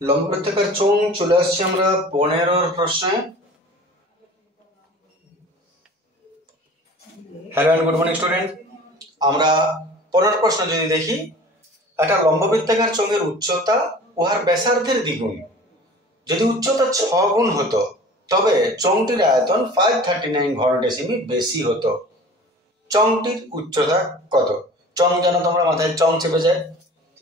লম্ববৃত্তাকার চোঙ চলে আসছে আমরা 15 প্রশ্নে। Hello and good morning student. আমরা 15 প্রশ্ন যদি দেখি, একটা লম্ববৃত্তাকার চোঙের উচ্চতা উহার ব্যাসার্ধের দ্বিগুণ। যদি উচ্চতা 6 গুণ হতো তবে চোঙটির আয়তন 539 ঘনডেসিমি বেশি হতো। চোঙটির উচ্চতা কত? চোঙ যেন তোমরা মাথায় চোঙ চেপে যায়,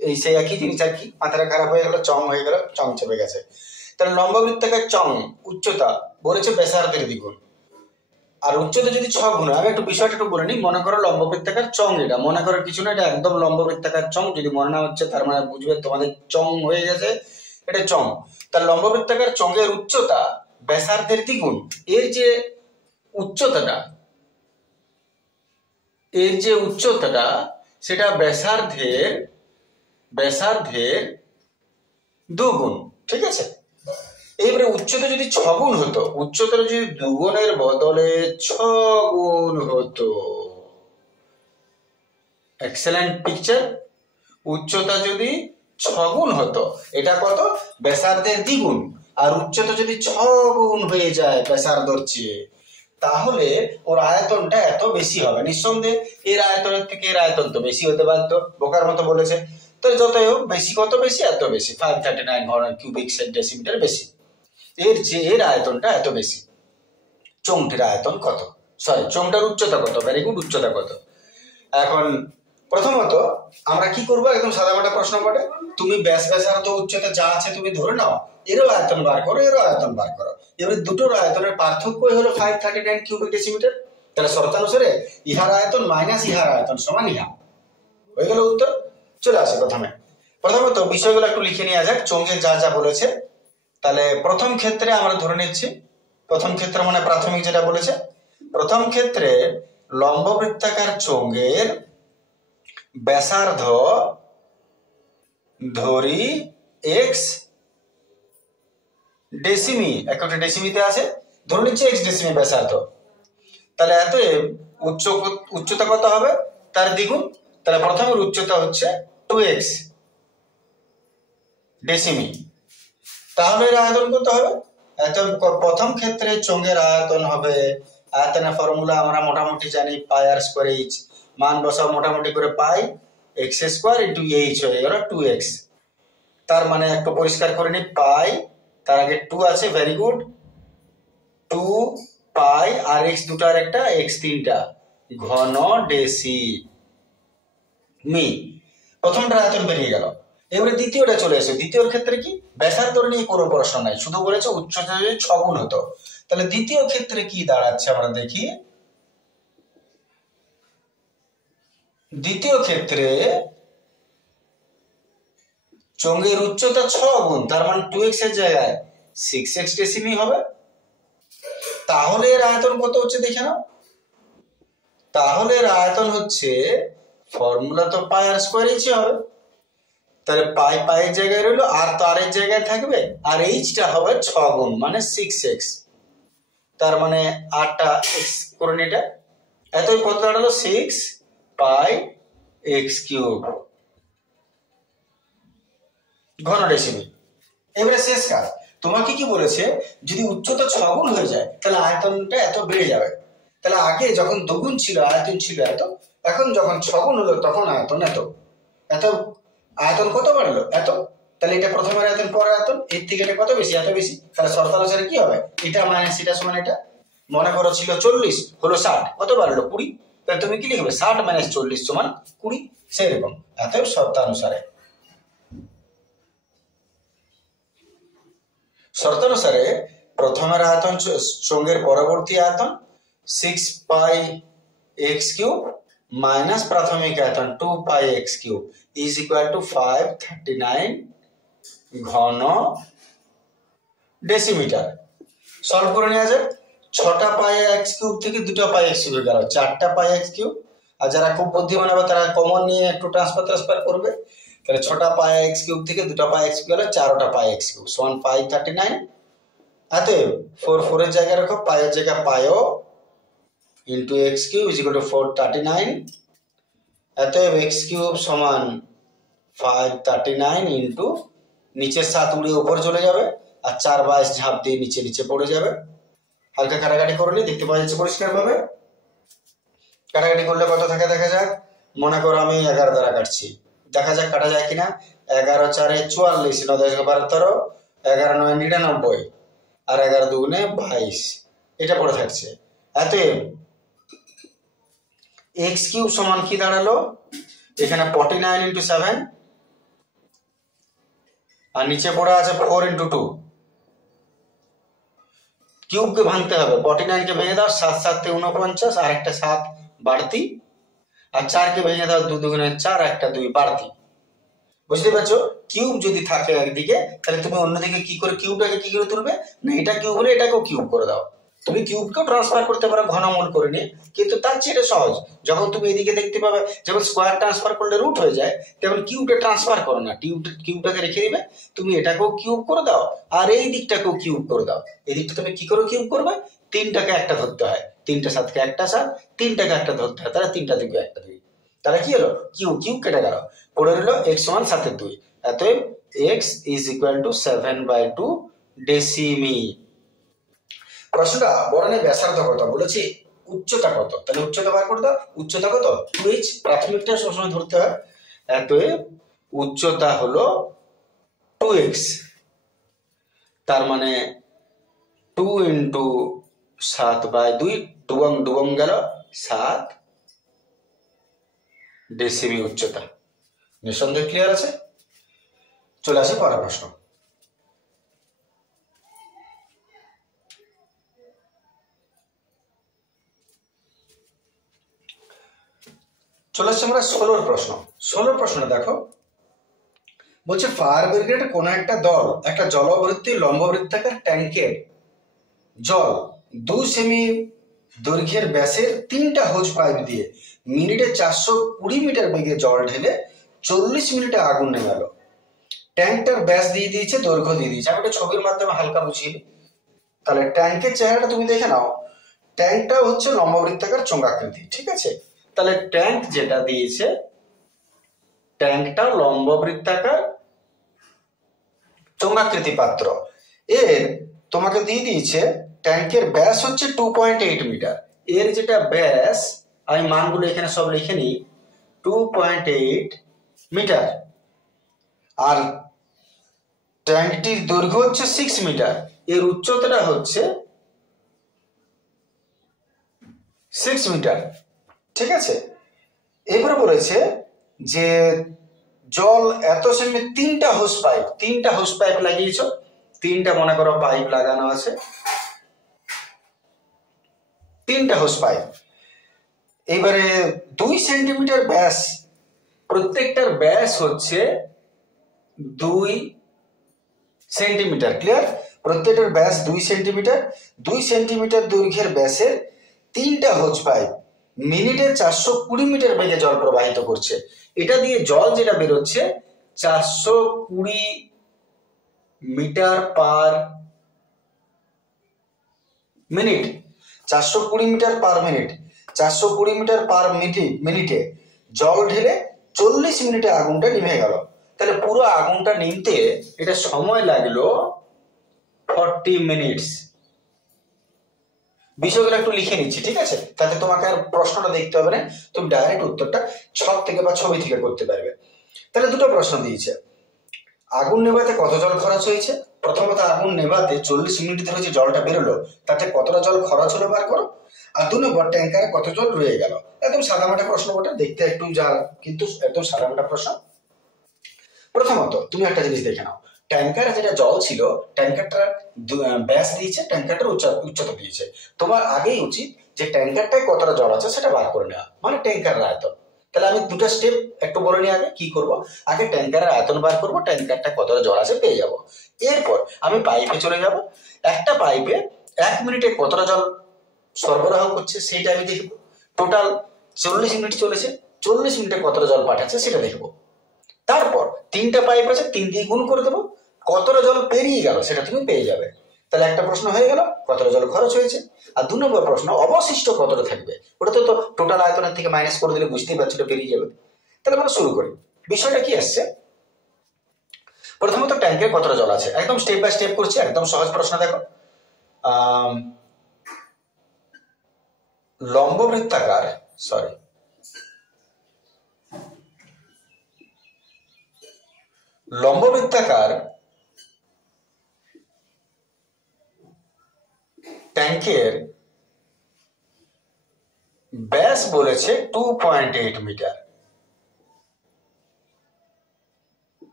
এই সেই একই জিনিস আর কি। মাথাটা খারাপ হয়ে গেল, চং হয়ে গেল, চং চেপে গেছে। তাহলে লম্ববৃত্তাকার চং উচ্চতা বলেছে ব্যাসার্ধের দ্বিগুণ, আর উচ্চতা যদি 6 গুণ। আমি একটু বিষয়টা একটু বলে নিই। মনে করো লম্ববৃত্তাকার চং, এটা মনে করার কিছু না, এটা একদম লম্ববৃত্তাকার চং। যদি মনে না হচ্ছে তার মানে বুঝবে তোমাদের চং হয়ে গেছে, এটা চং। তার লম্ববৃত্তাকার চঙ্গের উচ্চতা ব্যাসার্ধের দ্বিগুণ। এর যে উচ্চতাটা সেটা ব্যাসার্ধের দুগুণ, ঠিক আছে। এইবারে উচ্চতা যদি 6 গুণ হতো, উচ্চতার যদি দুগুণের বদলে 6 গুণ হতো, এক্সেলেন্ট পিকচার। উচ্চতা যদি 6 গুণ হতো, এটা কত? ব্যাসার্ধের দ্বিগুণ। আর উচ্চতা যদি 6 গুণ হয়ে যায় ব্যাসার্ধর চেয়ে, তাহলে ওর আয়তনটা এত বেশি হবে। নিঃসন্দেহে এর আয়তনের থেকে এর আয়তন তো বেশি হতে বাধ্য, বোকার মতো বলেছে। তো যতই হোক, বেশি কত বেশি? এত বেশি, 539 ঘন কিউবিক সেন্টিমিটার বেশি। এর আয়তনটা এত বেশি। চোঙটির আয়তন কত? চোঙটার উচ্চতা কত? ভেরি গুড, উচ্চতা কত? এখন প্রথমত আমরা কি করবো, একদম সাদামাটা প্রশ্ন পড়ে, তুমি ব্যাসার্ধ উচ্চতা যা আছে তুমি ধরে নাও, এরও আয়তন বার করো, এরও আয়তন বার করো। এবারে দুটোর আয়তনের পার্থক্যই হলো 539 কিউবিক ডেসিমিটার। তাহলে শর্তানুসারে ইহার আয়তন মাইনাস ইহার আয়তন সমান ইহা। হয়ে গেল উত্তর। চলে আসে প্রথমত বিষয়গুলো একটু লিখে নেওয়া যাক, চোঙের যা যা বলেছে। তাহলে প্রথম ক্ষেত্রে আমরা ধরে নিচ্ছি, প্রথম ক্ষেত্রে মানে প্রাথমিক যেটা বলেছে, প্রথম ক্ষেত্রে লম্ববৃত্তাকার চোঙের ব্যাসার্ধ ধরি x ডেসিমি, একটা ডেসিমিতে আছে, ধরে নিচ্ছে x ডেসিমি ব্যাসার্ধ। তাহলে এত উচ্চতা কত হবে? তার দ্বিগুণ। তাহলে প্রথমের উচ্চতা হচ্ছে 2x ডেসিমি। তাহলে এর আয়তন কত হবে? প্রথম ক্ষেত্রে চোঙের আয়তন হবে, আয়তনের ফর্মুলা আমরা মোটামুটি জানি, পাই আর স্কোয়ার এইচ। মান বসাও মোটামুটি করে, পাই এক্স স্কোয়ার ইন্টু এইচ হয়ে গেল 2x। তার মানে একটু পরিষ্কার করে নি, পাই তার আগে 2 আছে, ভেরি গুড, 2 পাই আর এক্স দুটার একটা, এক্স তিনটা, ঘন ডেসিমি। প্রথমটার আয়তন বেরিয়ে গেল। এবারে দ্বিতীয়টা চলে এসে, দ্বিতীয় ক্ষেত্রে কি ব্যাসার্ধ নিয়ে কোনো প্রশ্ন নাই, শুধু বলেছে উচ্চতা যদি 6 গুণ হতো। তাহলে দ্বিতীয় ক্ষেত্রে কি দাঁড়াচ্ছে আমরা দেখি। দ্বিতীয় ক্ষেত্রে চোঙের উচ্চতা 6 গুণ, তার মানে 2x এর জায়গায় 6x ডেসিমি হবে। তাহলে এর আয়তন কত হচ্ছে দেখে নাও। তাহলে এর আয়তন হচ্ছে, ফর্মুলা তো পাই আর স্কোয়ার এইচ হবে, তাহলে পাই পায়ের জায়গায় রইলো, আর তারের জায়গায় থাকবে, আর এইচটা হবে 6 গুণ মানে 6x। তার মানে 8টা x করে নিটা, এতই কত দাঁড়ালো? 6 পাই এক্স কিউব ঘন ডেসিমি। এবারে শেষ কাজ, তোমাকে কি বলেছে, যদি উচ্চতা 6 গুণ হয়ে যায় তাহলে আয়তনটা এত বেড়ে যাবে। তাহলে আগে যখন দুগুণ ছিল আয়তন ছিল এত, এখন যখন 6 গুণ হলো তখন আয়তন এত। আয়তন কত বাড়লো? এত। তাহলে এটা প্রথমের আয়তন, পরের আয়তন, এর থেকে এটা কত বেশি? এত বেশি। তাহলে শর্তানুসারে কি হবে? এটা মাইনাস এটা সমান এটা। মনে করো ছিল 40, হলো 60, কত বাড়লো? 20। তাহলে তুমি কি লিখবে? 60 মাইনাস 40 সমান 20। সেরকম এত শর্তানুসারে প্রথমের আয়তন চোঙের পরবর্তী আয়তন 6 পাই এক্স কিউব মাইনাস প্রাথমিক আয়তন 2 pi x cube is equal to 539 ঘন ডেসিমিটার। সলভ করে নেওয়া যাক। 6টা পাই এক্স কিউব থেকে 2টা পাই এক্স কিউব গেল 4টা পাই এক্স কিউব। আর যারা খুব বুদ্ধিমান হবে তারা কমন নিয়ে একটু ট্রান্সফার করবে। তাহলে 6টা পাই এক্স কিউব থেকে 2টা পাই এক্স কিউব গেল 4টা পাই এক্স কিউব সমান 539। অতএব 4 এর জায়গায় রাখো, পায়ের জায়গায় পাইও into x cube is equal to 439। অতএব এক্স কিউব সমান 539 ইন্টু নিচের 7 উড়ে উপরে চলে যাবে, আর 4 22 ঝাঁপ দিয়ে নিচে নিচে পড়ে যাবে। হালকা কাটাকাটি করলে দেখতে পাওয়া যাচ্ছে পরিষ্কার ভাবে। কাটাকাটি করলে কত থাকে দেখা যাক। মনে করো আমি 11 দ্বারা কাটছি, দেখা যাক কাটা যায় কিনা। 11 4 44, 9 10 12 13, 11 9 99, আর 11 2 22, এটা পড়ে থাকছে। অতএব এক্স কিউব সমান কি দাঁড়ালো, এখানে 49 × 7, আর নিচে পড়ে আছে 4 × 2। কিউবকে ভাঙতে হবে, 49 কে ভেঙে দাও, 7 7 49, আর একটা 7 বাড়তি, আর 4 কে ভেঙে দাও, 2 2 4, একটা 2 বাড়তি। বুঝতে পারছো? কিউব যদি থাকে একদিকে, তাহলে তুমি অন্যদিকে কি করে কিউবটাকে কি করে তুলবে, না এটা কিউব হলে এটাকেও কিউব করে দাও। তুমি কিউবকেও ট্রান্সফার করতে পারো ঘনমূল করে নিয়ে, কিন্তু তার চেয়ে এটা সহজ। যখন তুমি এদিকে দেখতে পাবে যেমন স্কোয়ার ট্রান্সফার করলে রুট হয়ে যায়, তেমন কিউবটা ট্রান্সফার করো না, কিউবটাকে রেখে দিবে, তুমি এটাকেও কিউব করে দাও, আর এই দিকটাকেও কিউব করে দাও। এই দিকটা তুমি কি করে কিউব করবে, 3টাকে একটা ধরতে হয়, 3টে 7কে একটা 7, 3টাকে একটা ধরতে হয়, তাহলে 3টা দিকে একটা 2, তাহলে কি হলো, কিউব কিউব কেটে গেল, পড়ে রইল x সমান 7/2। অতএব x = 7/2 ডেসিমি। প্রশ্নটা বর্ণের ব্যাসার্ধ কত বলেছি, উচ্চতা কত, তাহলে উচ্চতা বার করে দাও। উচ্চতা কত, 2h, প্রাথমিকটা সবসময় ধরতে হয়। অতএব উচ্চতা হলো 2x, তার মানে 2 × 7/2, ডুবং গেল 7 ডেসিমি উচ্চতা। নিঃসন্দেহে ক্লিয়ার আছে? চলে আসি পরের প্রশ্ন। চলে আসছে আমরা 16 প্রশ্ন। 16 প্রশ্নটা দেখো, বলছে ফায়ার ব্রিগেড কোন একটা দল একটা জলবৃত্তি লম্ববৃত্তাকার ট্যাঙ্কের জল 2 সেমি দৈর্ঘ্যের ব্যাসের 3টা হোজ পাইপ দিয়ে মিনিটে 420 মিটার বেগে জল ঢেলে 40 মিনিটে আগুন নেভালো। ট্যাঙ্কটার ব্যাস দিয়ে দিয়েছে, দৈর্ঘ্য দিয়ে দিয়েছে। আমি একটা ছবির মাধ্যমে হালকা বুঝিয়ে দিই। তাহলে ট্যাঙ্কের চেহারাটা তুমি দেখে নাও, ট্যাঙ্কটা হচ্ছে লম্ববৃত্তাকার চোঙাকৃতি, ঠিক আছে? তাহলে ট্যাঙ্ক যেটা দিয়েছে, ট্যাঙ্কটা লম্ববৃত্তাকার চোঙাকৃতি পাত্র। এর তোমাকে দিয়ে দিয়েছে ট্যাঙ্কের ব্যাস হচ্ছে 2.8 মিটার। এর যেটা ব্যাস, আমি মানগুলো এখানে সব লিখে নিই, 2.8 মিটার, আর ট্যাঙ্কটির দৈর্ঘ্য হচ্ছে 6 মিটার, এর উচ্চতাটা হচ্ছে 6 মিটার, ঠিক আছে? এবারে বলেছে যে জল এত সেমি 3টা হোস পাইপ লাগিয়েছ, 3টা মনে করো পাইপ লাগানো আছে, 3টা হোস পাইপ। এবারে 2 সেন্টিমিটার ব্যাস, প্রত্যেকটার ব্যাস হচ্ছে 2 সেন্টিমিটার। ক্লিয়ার? প্রত্যেকটার ব্যাস 2 সেন্টিমিটার। 2 সেন্টিমিটার দৈর্ঘ্যের ব্যাসের 3টা হোজ পাইপ মিনিটে 420 মিটার বেগে জল প্রবাহিত করছে। এটা দিয়ে জল যেটা বেরোচ্ছে 420 metre per minute, 420 metre per minute, 420 metre per মিনিটে জল ঢেলে 40 মিনিটে আগুনটা নিভে গেল। তাহলে পুরো আগুনটা নিমতে এটা সময় লাগলো 40 মিনিটস। বিষয়গুলো একটু লিখে নিচ্ছি, ঠিক আছে? তাতে তোমাকে আর প্রশ্নটা দেখতে হবে না, তুমি ডাইরেক্ট উত্তরটা ছক থেকে বা ছবি থেকে করতে পারবে। তাহলে দুটো প্রশ্ন দিয়েছে, আগুন নেভাতে কত জল খরচ হয়েছে। প্রথমত আগুন নেভাতে 40 মিনিট ধরে যে জলটা বেরোলো তাতে কতটা জল খরচ হলো বার করো। আর 2 নম্বর, ট্যাঙ্কারে কত জল রয়ে গেল। একদম সাদামাটা প্রশ্ন, ওটা দেখতে একটু যা, কিন্তু একদম সাদামাটা প্রশ্ন। প্রথমত তুমি একটা জিনিস দেখে নাও, ট্যাঙ্কারে যেটা জল ছিল, ট্যাঙ্কারটার ব্যাস দিয়েছে, ট্যাঙ্কারটার উচ্চতা দিয়েছে। তোমার আগেই উচিত যে ট্যাঙ্কারটায় কতটা জল আছে সেটা বার করে নেওয়া, মানে ট্যাঙ্কারের আয়তন। তাহলে আমি দুটো স্টেপ একটু বলে নিই। আগে কি করব, আগে ট্যাঙ্কারের আয়তন বার করবো, ট্যাঙ্কারটা কতটা জল আছে পেয়ে যাব। এরপর আমি পাইপে চলে যাব, একটা পাইপে 1 মিনিটে কতটা জল সরবরাহ করছে সেটা আমি দেখব। টোটাল 40 মিনিট চলেছে, 40 মিনিটে কতটা জল পাঠাচ্ছে সেটা দেখবো। তারপর 3টা পাইপ আছে, 3 দিয়ে গুণ করে দেবো, কতটা জল পেরিয়ে গেল সেটা তুমি পেয়ে যাবে। তাহলে একটা প্রশ্ন হয়ে গেল, কতটা জল খরচ হয়েছে। আর 2 নম্বর প্রশ্ন, অবশিষ্ট কতটা থাকবে, ওটা তো টোটাল আয়তনের থেকে মাইনাস করে দিলে বুঝতেই পারছো এটা পেরিয়ে যাবে। তাহলে আমরা শুরু করি। বিষয়টা কি আসছে, প্রথমত ট্যাঙ্কে কতটা জল আছে, একদম স্টেপ বাই স্টেপ করছি, একদম সহজ প্রশ্ন। দেখো, লম্ববৃত্তাকার ট্যাঙ্কের ব্যাস বলেছে 2.8 মিটার।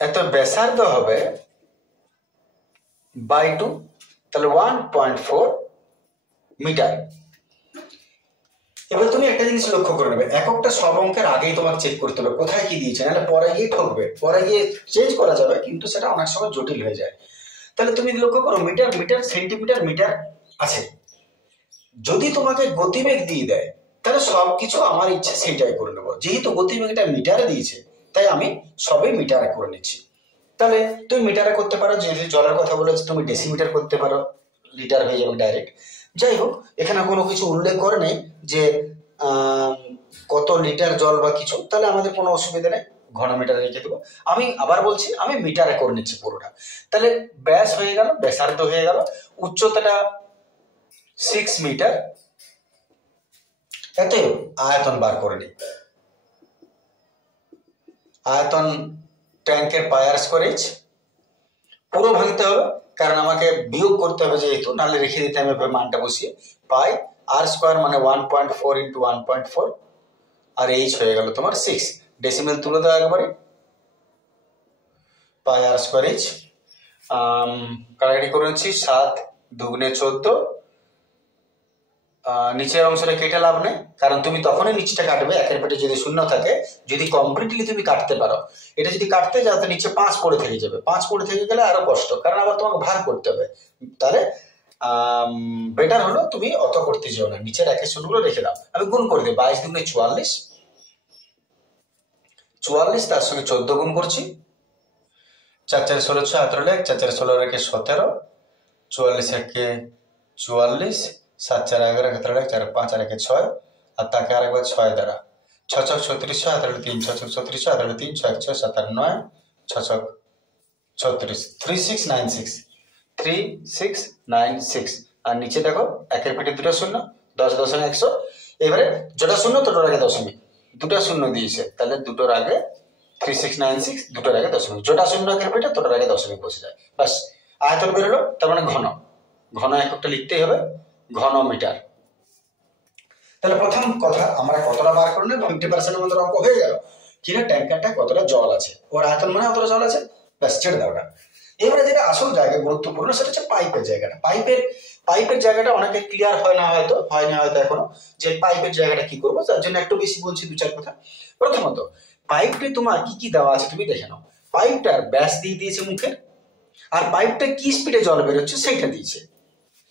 এত ব্যাসার্ধ হবে বাই 2, তাহলে 1.4 মিটার। এবার তুমি একটা জিনিস লক্ষ্য করে নেবে, এককটা সব অঙ্কের আগেই তোমাকে চেক করতে হবে কোথায় কি দিয়েছে, নাহলে পরে গিয়ে ঠকবে। পরে গিয়ে চেঞ্জ করা যাবে, কিন্তু সেটা অনেক সময় জটিল হয়ে যায়। তাহলে তুমি লক্ষ্য করো, মিটার, মিটার, সেন্টিমিটার, মিটার আছে। যদি তোমাকে গতিবেগ দিয়ে দেয়, তাহলে সবকিছু আমার ইচ্ছে সেইটাই করে নেবো। যেহেতু গতিবেগটা মিটারে দিয়েছে, তাই আমি সবই মিটারে করে নিচ্ছি। তাহলে তুমি মিটারে করতে পারো, যদি জলের কথা বলেছে তুমি ডেসিমিটার করতে পারো, লিটার হয়ে যাবে ডাইরেক্ট। যাই হোক, এখানে কোনো কিছু উল্লেখ করে নেই যে কত লিটার জল বা কিছু, তাহলে আমাদের কোনো অসুবিধা নেই, ঘনমিটারে রেখে দেবো। আমি আবার বলছি, আমি মিটারে করে নিচ্ছি পুরোটা। তাহলে ব্যাস হয়ে গেল, ব্যাসার্ধ হয়ে গেল, উচ্চতাটা 6 মিটার। এতে আয়তন বার করে নিই। আয়তন ট্যাঙ্কের পায়ার স্কোয়ারেজ পুরো ভাঙতে হবে, কারণ আমাকে বিয়োগ করতে হবে যেহেতু, নাহলে রেখে দিতে হবে মানটা বসিয়ে। পাই আর স্কোয়ার মানে 1.4 ইন্টু 1.4, আর এইচ হয়ে গেল তোমার 6। ডেসিমেল তুলে দেওয়া একবারে, পাই আর স্কোয়ারেজ কাটাকাটি করে নিচ্ছি। 7 দুগুণে 14। নিচের অংশটা কেটে লাভ নেই, কারণ তুমি তখনই নিচটা কাটবে একের পেটে যদি শূন্য থাকে। যদি কমপ্লিটলি তুমি কাটতে পারো, এটা যদি কাটতে যাও তো নিচে 5 পড়ে থেকে যাবে। 5 পড়ে থেকে গেলে আরো কষ্ট, কারণ আবার তোমাকে ভাগ করতে হবে। তাহলে বেটার হলো তুমি অত করতে যাও না, নিচের একের শূন্যগুলো রেখে দাও। আমি গুণ করে দিই, 22 দুগুণে 44, 44 তার সঙ্গে 14 গুণ করছি। 4 4 16 6 18 1, 4 4 16 রেখে 17, 44 একে 44, 7 4 11 17 1, 4 5 আর একে 6, আর তাকে আরেকবার 6 দ্বারা। 6 6 36, 6 18 3, 6 6 36, 6 18 3, 6 1 6 7 8 9, 6 6 36, 3696, 3696। আর নিচে দেখো একের পেটে দুটো শূন্য, 10 দশমিক 100। এবারে যেটা শূন্য দুটোর আগে দশমিক, দুটো শূন্য দিয়েছে, তাহলে দুটোর আগে 3696, দুটোর আগে দশমিক, যেটা শূন্য একের পেটে দুটোর আগে দশমিক বসে যায়। বাস, আয়তন বেরোলো। তার মানে ঘন, ঘন এককটা লিখতেই হবে, ঘন মিটার। তাহলে প্রথম কথা, আমরা কতটা বার করে নেব, 50% মতো অঙ্ক হয়ে গেল। কিনা ট্যাঙ্কারটা কতটা জল আছে, ওর আয়তন মানে অতটা জল আছে, ব্যাস ছেড়ে দাও ওটা। এবারে যেটা আসল জায়গা গুরুত্বপূর্ণ, সেটা হচ্ছে পাইপের জায়গাটা। পাইপের জায়গাটা অনেকে ক্লিয়ার হয় না হয়তো এখনো, যে পাইপের জায়গাটা কি করবো। তার জন্য একটু বেশি বলছি, 2-4 কথা। প্রথমত, পাইপটি তোমার কি কি দেওয়া আছে তুমি দেখে নাও। পাইপটার ব্যাস দিয়ে দিয়েছে মুখের, আর পাইপটা কি স্পিডে জল বেরোচ্ছে সেটা দিয়েছে।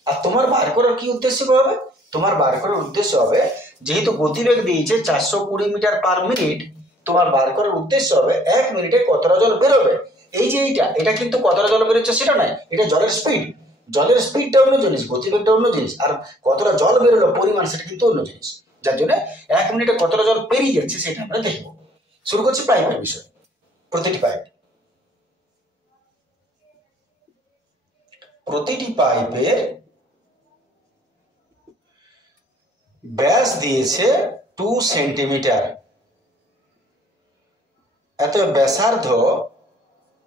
আর তোমার বার করার কি উদ্দেশ্য হবে, তোমার বার করার উদ্দেশ্য হবে, যেহেতু গতিবেগ দিয়েছে 420 মিটার পার মিনিট, তোমার বার করার উদ্দেশ্য হবে 1 মিনিটে কতটা জল বেরোবে। এই যে এটা কিন্তু কতটা জল বেরোচ্ছে সেটা নয়, এটা জলের স্পিড। জলের স্পিডটা অন্য জিনিস, গতিবেগটা অন্য জিনিস, আর কতটা জল বেরোলো পরিমাণ সেটা কিন্তু অন্য জিনিস। যার জন্য 1 মিনিটে কতটা জল পেরিয়ে যাচ্ছে সেটা আমরা দেখবো। শুরু করছি পাইপের বিষয়। প্রতিটি পাইপের ব্যাস দিয়েছে 2 সেন্টিমিটার। এত ব্যাসার্ধ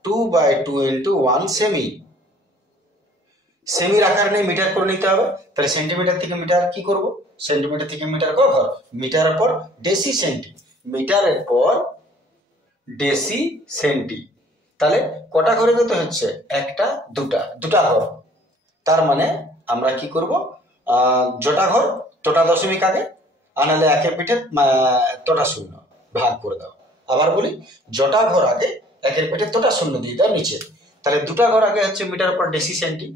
2/2 ইন্টু 1 সেমি। সেমির আকার নেই, মিটার করে নিতে হবে। তাহলে সেন্টিমিটার থেকে মিটার কি করব, সেন্টিমিটার থেকে মিটার ঘর, মিটারের পর ডেসি সেন্টি, মিটারের পর ডেসি সেন্টি। তাহলে কটা ঘরে করতে হচ্ছে, একটা দুটা ঘর। তার মানে আমরা কি করব, জোটা ঘর তোটা দশমিক আগে, আনালে একের পিঠে তোটা শূন্য ভাগ করে দাও। আবার বলি, জটা ঘর আগে, একের পিঠে তোটা শূন্য দিয়ে দাও নিচে। তাহলে দুটা ঘর আগে হচ্ছে মিটার পর ডেসি সেন্টি,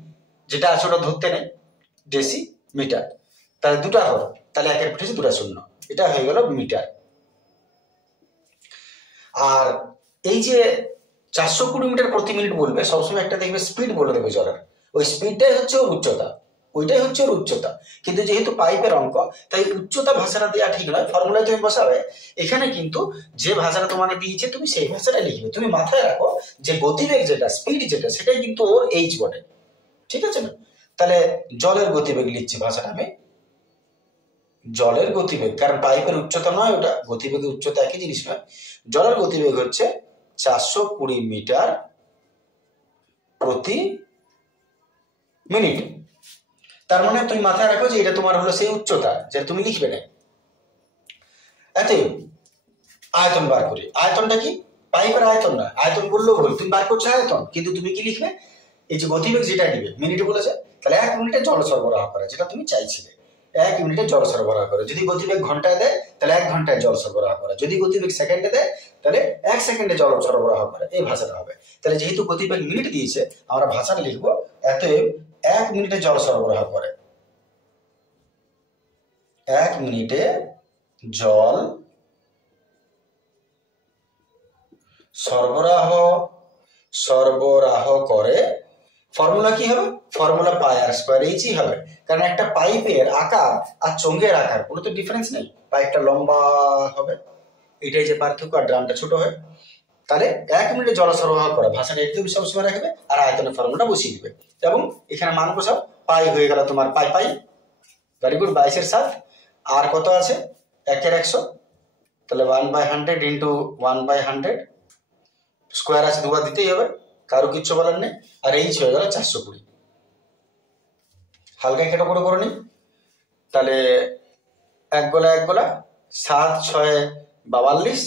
যেটা আছে ওটা ধরতে নেই, ডেসি মিটার। তাহলে দুটা ঘর, তাহলে একের পিঠে দুটা শূন্য, এটা হয়ে গেল মিটার। আর এই যে 420 মিটার প্রতি মিনিট বলবে, সবসময় একটা দেখবে স্পিড বলে দেবে জলের, ওই স্পিডটাই হচ্ছে ওর উচ্চতা। ওইটাই হচ্ছে ওর উচ্চতা। কিন্তু যেহেতু পাইপের অঙ্ক, তাই উচ্চতা ভাষাটা দেওয়া ঠিক নয়, ফর্মুলায় তুমি বসাবে। এখানে কিন্তু যে ভাষাটা তোমাকে দিয়েছে তুমি সেই ভাষাটা লিখবে। তুমি মাথায় রাখো যে গতিবেগ যেটা, স্পিড যেটা, সেটাই কিন্তু ওর এইচ বটে, ঠিক আছে না? তাহলে জলের গতিবেগ লিখছি ভাষাটা আমি, জলের গতিবেগ, কারণ পাইপের উচ্চতা নয় ওটা, গতিবেগের উচ্চতা একই জিনিস নয়। জলের গতিবেগ হচ্ছে 420 মিটার প্রতি মিনিট। তার মানে তুমি মাথায় রাখো যে এটা তোমার হলো সেই উচ্চতা যেটা তুমি লিখবে না। এতে আয়তন বার করি। আয়তনটা কি? পাইপের আয়তন না, আয়তন বললেও ভুল, তুমি বার করছো আয়তন, কিন্তু তুমি কি লিখবে? এই যে গতিবেগ যেটা নিবে, মিনিটে বলেছে, তাহলে 1 মিনিটে জল সরবরাহ করে, যেটা তুমি চাইছিলে। 1 মিনিটে জল সরবরাহ করে। যদি গতিবেগ ঘন্টায় দেয় তাহলে 1 ঘন্টায় জল সরবরাহ করে। যদি গতিবেগ সেকেন্ডে দেয় তাহলে 1 সেকেন্ডে জল সরবরাহ করে। এই ভাষাটা হবে। তাহলে যেহেতু গতিবেগ মিনিট দিয়েছে, আমরা ভাষাটা লিখবো অতএব 1 মিনিটে জল সরবরাহ করে। 1 মিনিটে জল সরবরাহ করে। ফর্মুলা কি হবে? ফর্মুলা পাই আর স্কয়ার এইচই হবে, কারণ একটা পাইপের আকার আর চোঙের আকার কোনো তো ডিফারেন্স নেই। পাইপটা লম্বা হবে, এটাই যে পার্থক্য, আর ড্রামটা ছোট হয়। তাহলে 1 মিনিটে জল সরবরাহ করে, ভাষাটা একটু সবসময় রাখবে, আর আয়তনের ফর্মুলাটা বসিয়ে দিবে, এবং এখানে মান বসাও। পাই হয়ে গেল তোমার পাই পাই, ভেরি গুড, 22/7। আর কত আছে? 1/100, তাহলে 1/100 ইন্টু 1/100, স্কোয়ার আছে, দুবার দিতেই হবে, কারো কিচ্ছু বলার নেই। আর এইচ হয়ে গেল 420। হালকা কেটে করে নি, তাহলে 1 গোলা 7 6 42।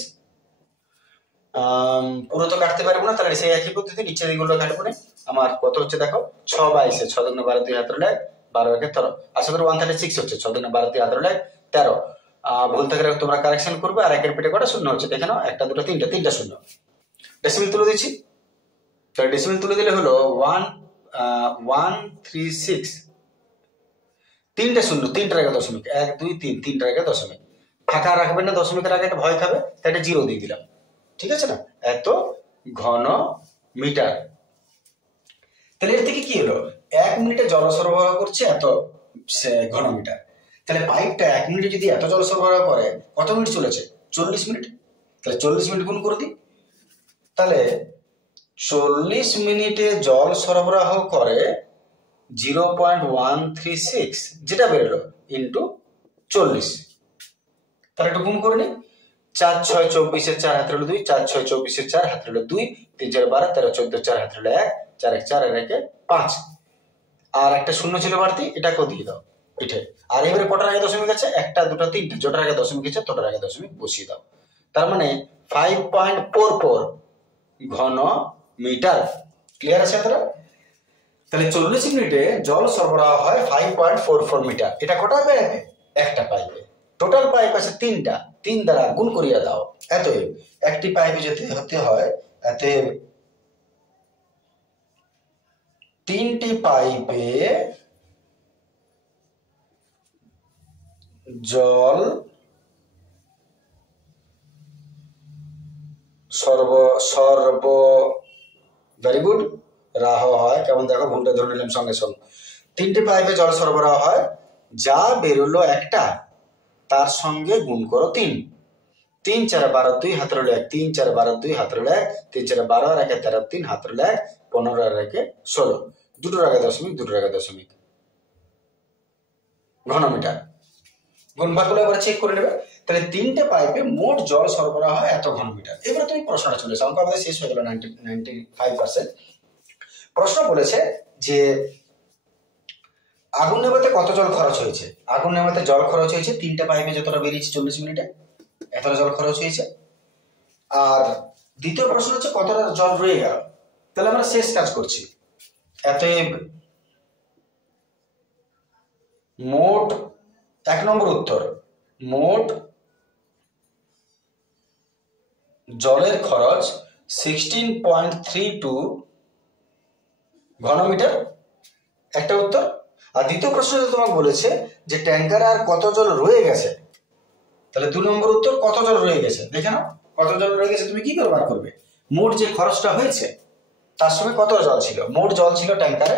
পুরো তো কাটতে পারবো না, তাহলে সেই একই পদ্ধতি নিচের দিকগুলো কাটবো না। আমার কত হচ্ছে দেখো, 6 22, 6 2 12 2 হাতের লেখ 12 1 13, আশা করি 136 হচ্ছে। 6 2 12 2 হাতের লেখ 13। ভুল থাকলে তোমরা কারেকশন করবে। আর একের পেটে কটা শূন্য হচ্ছে দেখে নাও, 1 2 3 3টা শূন্য। ডেসিমেল তুলে দিচ্ছি, তাহলে ডেসিমেল তুলে দিলে হলো 136, 3টে শূন্য, 3টার আগে দশমিক, 1 2 3, 3টার আগে দশমিক। ফাঁকা রাখবেন না, দশমিকের আগে একটা ভয় খাবে, তাই একটা জিরো দিয়ে দিলাম, ঠিক আছে না? এত ঘন মিটার। তাহলে এর থেকে কি হলো? 1 মিনিটে জল সরবরাহ করছে এত ঘন মিটার। তাহলে পাইপটা 1 মিনিটে যদি এত জল সরবরাহ করে, কত মিনিট চলেছে? 40 মিনিট। তাহলে 40 মিনিট গুণ করে দিই, তাহলে 40 মিনিটে জল সরবরাহ করে 0.136, যেটা বেরোলো, ইন্টু 40। তাহলে একটু গুণ করে নি। 4 6 24 4 হাতের হলো 2, 4 6 24 4 হাতের হলো 2, 3 4 12 13 14 4 হাতের হলো 1, 4 1 4 আর 1 5। আর একটা শূন্য ছিল বাড়তি, এটাকেও দিয়ে দাও এটাই। আর এবারে কটার আগে দশমিক আছে? 1 2 3, যেটার আগে দশমিক আছে তোটার আগে দশমিক বসিয়ে দাও। তার মানে 5.44 ঘন মিটার। ক্লিয়ার আছে আপনারা? তাহলে 40 মিনিটে জল সরবরাহ হয় 5.44 মিটার। এটা কটা পাইপে? একটা পাইপে। টোটাল পাইপ আছে 3টা, 3 দ্বারা গুণ করিয়া দাও। এতএব একটি পাইপে যেতে হতে হয়, এতএব 3টি পাইপে জল ভেরি গুড, রাহ হয়, কেমন দেখো, ভুলটা ধরে নিলাম সঙ্গে সঙ্গে। 3টি পাইপে জল সরবরাহ হয়, যা বেরোলো একটা তার সঙ্গে গুণ করো 3। 3 4 12 2 হাতের হলো 1, 3 4 12 2 হাতের হলো 1, 3 4 12 আর 1 13, 3 হাতের হলো 1, 15 আর 1 16, দুটোর আগে দশমিক, দুটোর আগে দশমিক, ঘনমিটার। গুণভাগগুলো এবার চেক করে নেবে। তাহলে 3টে পাইপে মোট জল সরবরাহ হয় এত ঘনমিটার। এবারে তুমি প্রশ্নটা চলে এসো, অঙ্ক আমাদের শেষ হয়ে গেল 95%। প্রশ্ন বলেছে যে আগুন নেভাতে কত জল খরচ হয়েছে? আগুন নেভাতে জল খরচ হয়েছে 3টে পাইপে যতটা বেরিয়েছে 40 মিনিটে, এতটা জল খরচ হয়েছে। আর দ্বিতীয় প্রশ্ন হচ্ছে কতটা জল রয়ে গেল। তাহলে আমরা শেষ কাজ করছি, অতএব মোট, 1 নম্বর উত্তর, মোট জলের খরচ 16.32 ঘনমিটার, একটা উত্তর। আর দ্বিতীয় প্রশ্ন তোমাকে বলেছে যে ট্যাঙ্কারে আর কত জল রয়ে গেছে, তাহলে 2 নম্বর উত্তর, কত জল রয়ে গেছে দেখে নাও। কত জল রয়ে গেছে তুমি কি করে বার করবে? মোট যে খরচটা হয়েছে তার সঙ্গে কত জল ছিল। মোট জল ছিল ট্যাঙ্কারে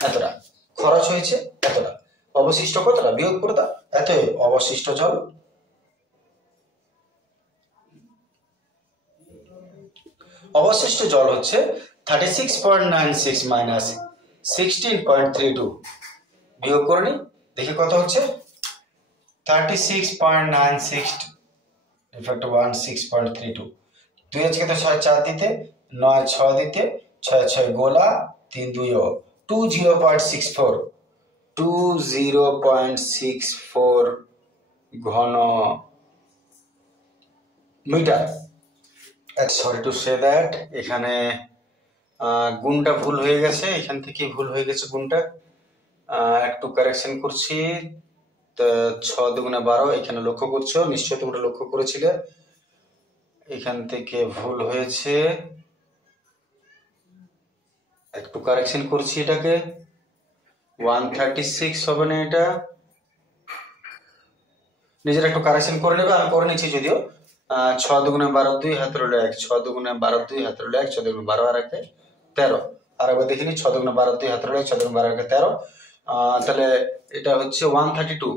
এতটা, খরচ হয়েছে এতটা, অবশিষ্ট কতটা বিয়োগ করে দাও, এতএব অবশিষ্ট জল হচ্ছে 36.96 মাইনাস 16.32, বিয়োগ করে নি, দেখি কত হচ্ছে 36.96 ডিভাইড 16.32, 2 আজকে তো 6 4 দিতে, 9 6 দিতে, 6 6 গোলা, 3 2 20.64 20.64 ঘন metre. Sorry to say that, এখানে গুণটা ভুল হয়ে গেছে, এখান থেকে ভুল হয়ে গেছে গুণটা, একটু কারেকশন করছি। 6 দুগুণে 12, এখানে লক্ষ্য করছো, নিশ্চয়ই তোমরা লক্ষ্য করেছিলে, এখান থেকে ভুল হয়েছে, একটু কারেকশন করছি, এটাকে 136 হবে না, এটা নিজেরা একটু কারেকশন করে নেবে, আমি করে নিচ্ছি যদিও। 6 দুগুণে 12 2 হাতের 1, 6 দুগুণে 12 2 হাতের 1, 6 দুগুণে 12 আর 1 13, আর একবার দেখিনি, 6 দুগুণে 12 2 হাতের 1, 6 দুগুণে 12 আর 1 13, তাহলে এটা হচ্ছে 132।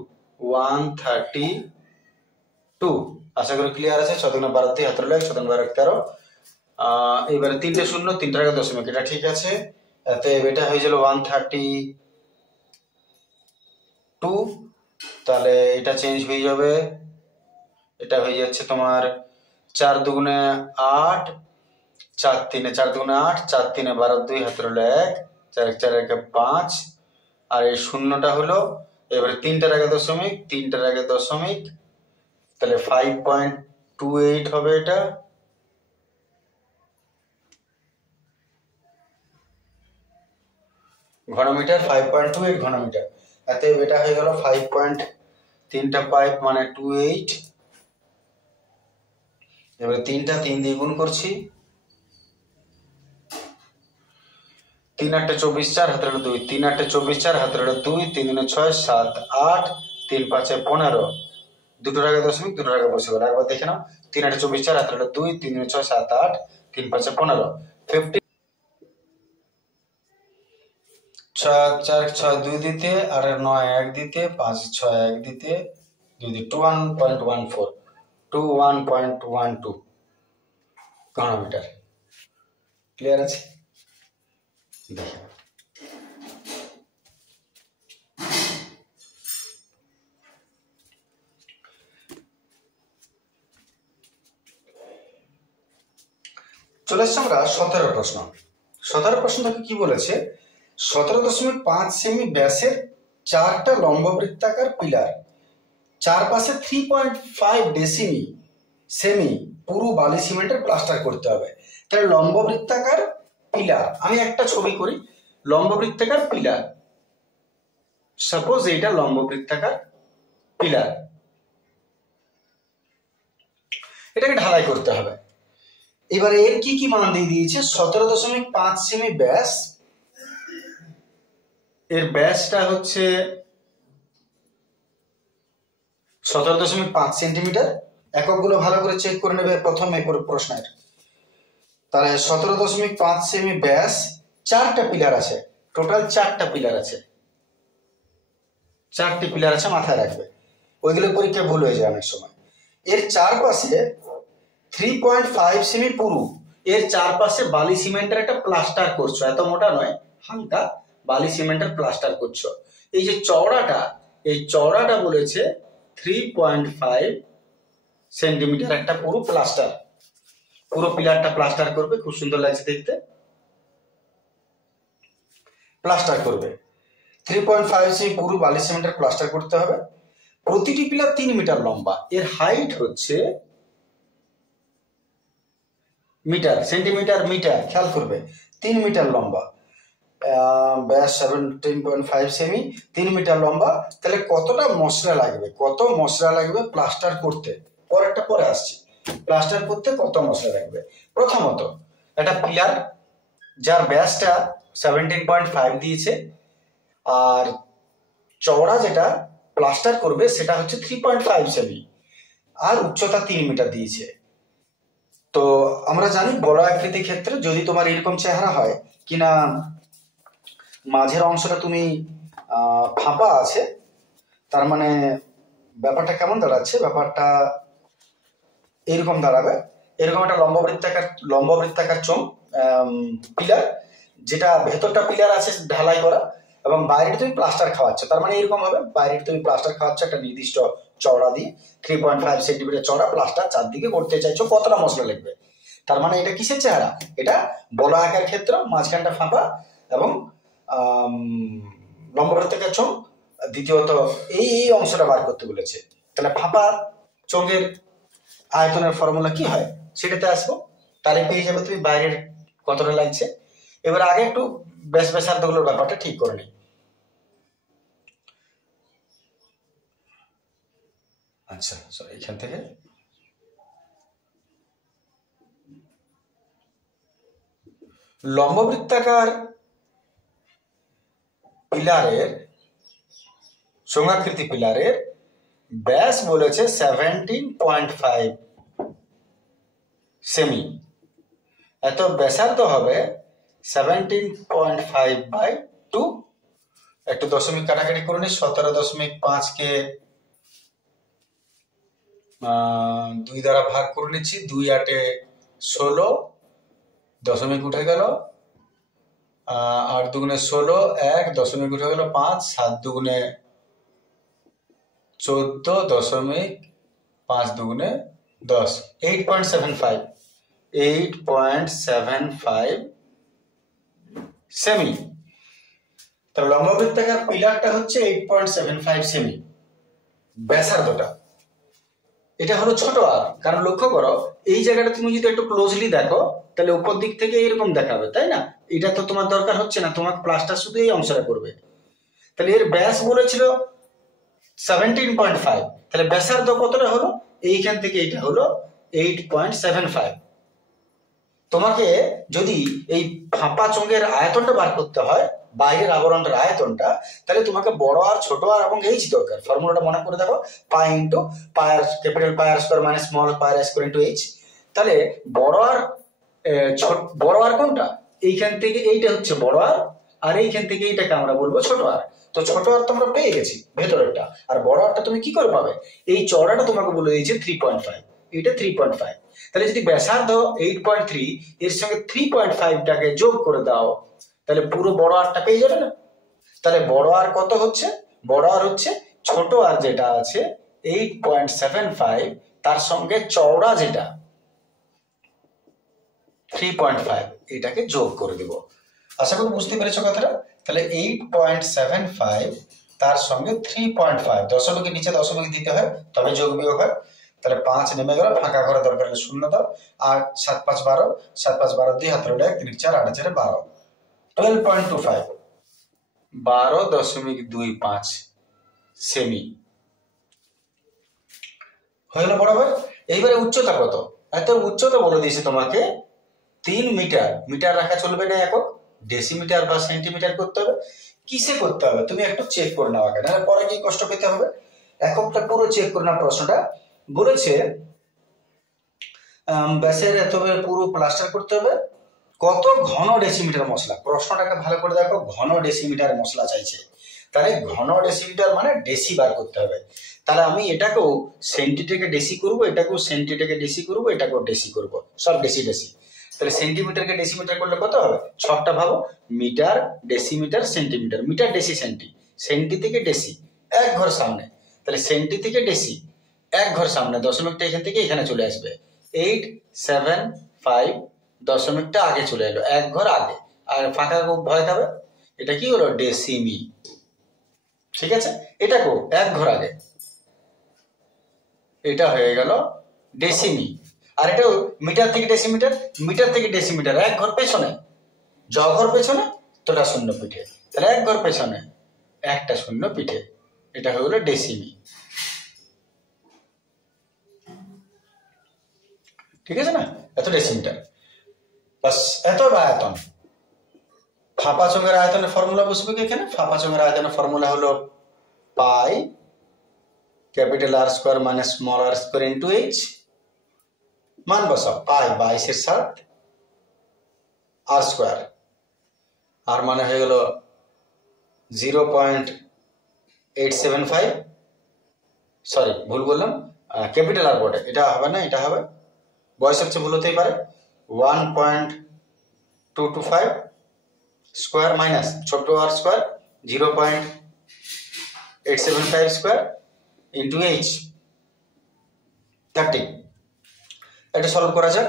আশা করি ক্লিয়ার আছে। 6 দুগুণে 12 2 হাতের 1, 6 দুগুণে 12 13, এবারে 3টে শূন্য 3টার আগে দশমিক, এটা ঠিক আছে, তো এটা হয়ে গেল 132, তাহলে এটা চেঞ্জ হয়ে যাবে, এটা হয়ে যাচ্ছে তোমার 4 দুগুণে 8, 4 3 4 দুগুণে 8, 4 3 12 2 হাতের 1, 4 4 1 5, আর এই শূন্যটা হলো এবারে 3টার আগে দশমিক, 3টার আগে দশমিক, তাহলে 5.28 হবে এটা, ঘনমিটার, 5.28 ঘনমিটার। অতএব এটা হয়ে গেল 5.3টা পাইপ মানে 28, এবারে 3টা 3 দিয়ে গুণ করছি, 3 8 24 4 হাতের 2, 3 8 24 4 হাতের 2, 3 3 6 7 8, 3 5 15, দুটোর আগে দশমিক, দুটোর আগে বসে গেল, একবার দেখে নাও, 3 8 24 4 হাতের 2, 3 3 6 7 8, 3 5 15, 50, 6 4 6 2 দিতে, আর 9 1 দিতে, 5 6 1 দিতে, 2 দিতে 21.14 21.12 ঘনমিটার। ক্লিয়ার আছে? দেখেন চলে এসছি আমরা 17 প্রশ্ন। 17 প্রশ্ন থেকে কি বলেছে, 17.5 সেমি ব্যাসের 4টা লম্ববৃত্তাকার পিলার, চারপাশে 3.5 সেমি পুরো বালি সিমেন্টের প্লাস্টার করতে হবে। তাহলে লম্ববৃত্তাকার পিলার, আমি একটা ছবি করি, লম্ববৃত্তাকার পিলার, সাপোজ এইটা লম্ববৃত্তাকার পিলার, এটাকে ঢালাই করতে হবে। এবারে এর কি কি মান দিয়ে দিয়েছে, 17.5 সেমি ব্যাস, এর ব্যাসটা হচ্ছে 17.5 সেন্টিমিটার, এককগুলো ভালো করে চেক করে নেবে প্রথমে প্রশ্নের। তাহলে 17.5 সেমি ব্যাস, 4টা পিলার আছে, টোটাল 4টা পিলার আছে, 4টি পিলার আছে, মাথায় রাখবে, ওইগুলো পরীক্ষা ভুল হয়ে যায় অনেক সময়। এর চারপাশে 3.5 সেমি পুরু, এর চারপাশে বালি সিমেন্টের একটা প্লাস্টার করছো, এত মোটা নয়, হালকা বালি সিমেন্টের প্লাস্টার করছো। এই যে চওড়াটা, এই চওড়াটা বলেছে 3.5 সেন্টিমিটার একটা পুরো প্লাস্টার, পুরো পিলারটা প্লাস্টার করবে, খুব সুন্দর লাগছে দেখতে, প্লাস্টার করবে 3.5 সেমি পুরো বালি সিমেন্টের প্লাস্টার করতে হবে। প্রতিটি পিলার 3 মিটার লম্বা, এর হাইট হচ্ছে মিটার, সেন্টিমিটার মিটার, খেয়াল করবে, 3 মিটার লম্বা, ব্যাস 17.5 সেমি, 3 মিটার লম্বা। তাহলে কতটা মশলা লাগবে, কত মশলা লাগবে প্লাস্টার করতে, পরেরটা পরে আসছি, প্লাস্টার করতে কত মশলা লাগবে। প্রথমত একটা পিলার যার ব্যাসটা 17.5 দিয়েছে, আর চওড়া যেটা প্লাস্টার করবে সেটা হচ্ছে 3.5 সেমি, আর উচ্চতা 3 মিটার দিয়েছে। তো আমরা জানি বড় আকৃতির ক্ষেত্রে যদি তোমার এরকম চেহারা হয় কিনা, মাঝের অংশটা তুমি ফাঁপা আছে, তার মানে ব্যাপারটা কেমন দাঁড়াচ্ছে, ব্যাপারটা এরকম দাঁড়াবে। এরকম একটা লম্ববৃত্তাকার চোঙ, পিলার, যেটা ভেতরটা পিলার আছে ঢালাই করা, এবং বাইরে তুমি প্লাস্টার খাওয়াচ্ছ। তার মানে এরকম হবে, বাইরে তুমি প্লাস্টার খাওয়াচ্ছ একটা নির্দিষ্ট চওড়া দিয়ে, 3.5 সেন্টিমিটার চওড়া প্লাস্টার চারদিকে করতে চাইছো, কতটা মশলা লাগবে। তার মানে এটা কিসের চেহারা, এটা বলয়াকার ক্ষেত্র, মাঝখানটা ফাঁপা এবং লম্ববৃত্তাকার চোঙ। দ্বিতীয়ত এই অংশটা বার করতে বলেছে। তাহলে ফাঁপা চোঙের আয়তনের ফর্মুলা কি হয় সেটাতে আসবো, তাহলে পেয়ে যাবে তুমি বাইরের কতটা লাগছে। এবার আগে একটু ব্যাসার্ধগুলোর ব্যাপারটা ঠিক করে নিই। আচ্ছা সরি, এখান থেকে লম্ববৃত্তাকার পিলারের, চোঙাকৃতি পিলারের ব্যাস বলেছে 17.5 সেমি। এত ব্যাসার্ধ হবে 17.5/2। একটু দশমিক কাটাকাটি করে নি, 17.5 কে 2 দ্বারা ভাগ করে নিচ্ছি, 2 8 16, দশমিক উঠে গেল, 8 দুগুণে 16, 1 দশমিক উঠে গেল 5, 7 দুগুণে 14, দশমিক 5 দুগুণে 10, 8.75 সেমি। তাহলে লম্ববৃত্তাকার পিলারটা হচ্ছে 8.75 সেমি ব্যাসার্ধটা। এটা হলো ছোট আর, কারণ লক্ষ্য করো এই জায়গাটা তুমি যদি একটু ক্লোজলি দেখো তাহলে উপর দিক থেকে এরকম দেখাবে, তাই না? এটা তো তোমার দরকার হচ্ছে না, তোমার প্লাস্টার শুধু এই অংশটা করবে। তাহলে এর ব্যাস বলেছিল 17.5, তাহলে ব্যাসার্ধ কতটা হলো, এইখান থেকে এটা হলো 8.75। তোমাকে যদি এই ফাঁপা চোঙের আয়তনটা বার করতে হয়, বাইরের আবরণটার আয়তনটা, তাহলে তোমাকে বড় আর ছোট আর এবং এইচ দরকার। ফর্মুলাটা মনে করে দেখো, পাই ইন্টু পাই আর ক্যাপিটাল পাই আর স্কয়ার মাইনাস স্মল পাই আর স্কয়ার ইন্টু এইচ। তাহলে বড় আর কোনটা, এইখান থেকে এইটা হচ্ছে বড় আর এইখান থেকে এইটাকে আমরা বলবো ছোট আর। তো ছোট আর তোমরা পেয়ে গেছি ভেতরেরটা, আর বড় আরটা তুমি কি করে পাবে, এই চওড়াটা তোমাকে বলে দিয়েছে 3.5, এটা 3.5। তাহলে যদি ব্যাসার্ধ 8.3 এর সঙ্গে 3.5টাকে যোগ করে দাও, তাহলে পুরো বড় আরটা পেয়ে যাবে না। তাহলে বড় আর কত হচ্ছে, বড় আর হচ্ছে ছোট আর যেটা আছে 8.75, তার সঙ্গে চওড়া যেটা 3.5, এটাকে যোগ করে দেব। আশা করি বুঝতে পেরেছো কথাটা। তাহলে 8.75 তার সঙ্গে 3.5, দশমিকের নিচে দশমিক দিতে হয় তবে যোগ বিয়োগ হয়। তাহলে 5 নেমে গেল, ফাঁকা করে দরকার হলে 0 দাও, আর 7 5 12, 7 5 12 2 হাতের 1 3 4 8 4 12, 12.25, 12.25 সেমি হয়ে গেল বরাবর। এইবারে উচ্চতা কত, এত উচ্চতা বলে দিয়েছে তোমাকে 3 মিটার। মিটার রাখা চলবে না, একক ডেসিমিটার বা সেন্টিমিটার করতে হবে। কিসে করতে হবে তুমি একটু চেক করে নাও আগে, নাহলে পরে গিয়ে কষ্ট পেতে হবে। এককটা পুরো চেক করে নাও। প্রশ্নটা বলেছে ব্যাসের এত পুরো প্লাস্টার করতে হবে, কত ঘন ডেসিমিটার মশলা। প্রশ্নটাকে ভালো করে দেখো, ঘন ডেসিমিটার মশলা চাইছে। তাহলে ঘন ডেসিমিটার মানে ডেসি বার করতে হবে। তাহলে আমি এটাকেও সেন্টি থেকে ডেসি করবো, এটাকেও সেন্টি থেকে ডেসি করবো, এটাকেও ডেসি করবো, সব ডেসি ডেসি। তাহলে সেন্টিমিটারকে ডেসিমিটার করলে কত হবে, ছকটা ভাবো, metre decimetre centimetre, metre deci centi, centi থেকে ডেসি এক ঘর সামনে। তাহলে সেন্টি থেকে ডেসি এক ঘর সামনে, দশমিকটা এখান থেকে এখানে চলে আসবে, 875, দশমিকটা আগে চলে এলো এক ঘর আগে, আর ফাঁকা ভয় খাবে। এটা কি হলো, ডেসিমি। ঠিক আছে, এটাকেও এক ঘর আগে, এটা হয়ে গেল ডেসিমি। আর এটাও মিটার থেকে ডেসিমিটার, মিটার থেকে ডেসিমিটার এক ঘর পেছনে, জ ঘর পেছনে তোটা শূন্য পিঠে, তাহলে এক ঘর পেছনে একটা শূন্য পিঠে, এটা হয়ে গেল ডেসিমি। ঠিক আছে না, এত ডেসিমিটার, বাস এত আয়তন। ফাঁপা চোঙের আয়তনের ফর্মুলা বসবে কি এখানে, ফাঁপা চোঙের আয়তনের ফর্মুলা হলো pi capital r square minus small r square into h. মান বসাও, পাই 22/7 আর স্কোয়ার, আর মানে হয়ে গেল 0.875, সরি ভুল বললাম, ক্যাপিটাল আর বটে, এটা হবে না, এটা হবে, বয়স সবচেয়ে ভুল হতেই পারে, 1.225 স্কোয়ার মাইনাস ছোট আর স্কোয়ার 0.875 স্কোয়ার ইন্টু এইচ 30। এটা সলভ করা যাক।